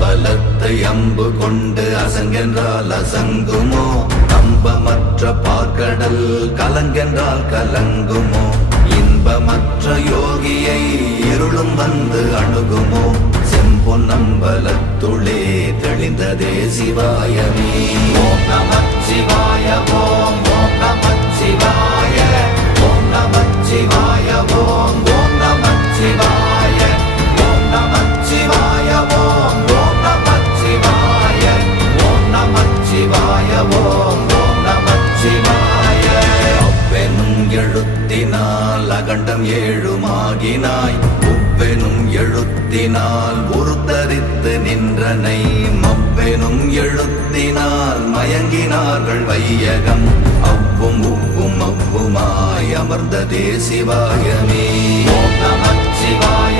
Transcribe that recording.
அம்பலத்தை அம்பு கொண்டு அசங்கென்றால் அசங்குமோ? நம்பமற்ற பார்க்கடல் கலங்கென்றால் கலங்குமோ? இன்பமற்ற யோகியை இருளும் வந்து அணுகுமோ? செம்பொன்னம்பலத்துளே தெளிந்ததே சிவாயமே. ஓம் நமச்சிவாய ஓம் ஓம் நமச்சிவாய ஓம் நமச்சிவாய ஓம் ஓம் நமச்சிவாய ஓம் நமச்சிவாய ஓம் ஓம் நமச்சிவாய ஓம் நமச்சிவாய ஓம் ஓம் நமச்சிவாய. அவ்வெனும் எழுத்தினால் அகண்டம் ஏழுமாகினாய், உவ்வெனும் எழுத்தினால் உருத்தரித்து நின்றனை, மவ்வெனும் எழுத்தினால் மயங்கினார்கள் வையகம். அவ்வும் உவ்வும் அவ்வுமாய் அமர்ந்ததே சிவாயமே. ஓம் நமச்சிவாய.